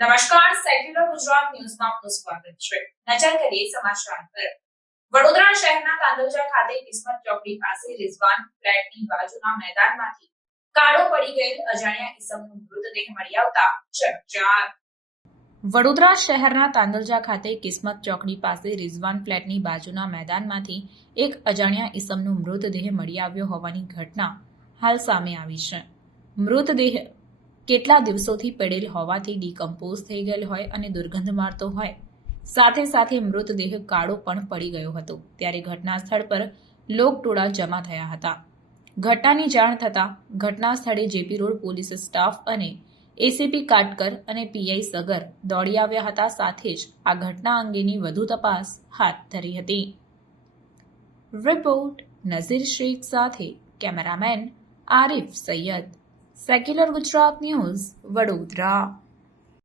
Secular Gujarat ન્યૂઝમાં આપનું સ્વાગત છે. નજર કરીએ સમાચાર પર. વડોદરા શહેરના તાંદલજા ખાતે કિસ્મત ચોકડી પાસે રિઝવાન ફ્લેટની બાજુના મેદાનમાંથી કાળો પડી ગયેલ અજાણ્યા ઇસમનો મૃતદેહ મળી આવતા ચકચાર. વડોદરા શહેરના તાંદલજા ખાતે કિસ્મત ચોકડી પાસે રિઝવાન ફ્લેટની બાજુના મેદાનમાંથી એક અજાણ્યા ઇસમનો મૃતદેહ મળી આવ્યો હોવાની ઘટના હાલ સામે આવી છે. મૃતદેહ કેટલા દિવસોથી પડેલ હોવાથી ડીકમ્પોઝ થઈ ગયેલ હોય અને દુર્ગંધ મારતો હોય. સાથે સાથે મૃતદેહ કાળો પણ પડી ગયો હતો. ત્યારે ઘટના સ્થળ પર લોકટોળા જમા થયા હતા. ઘટનાની જાણ થતાં ઘટના સ્થળે જેપી રોડ પોલીસ સ્ટાફ અને એસીપી કાટકર અને પીઆઈ સગર દોડી આવ્યા હતા. સાથે જ આ ઘટના અંગેની વધુ તપાસ હાથ ધરી હતી. રિપોર્ટ નઝીર શેખ સાથે cameraman Arif Sayyed. Secular Gujarat news Vadodara.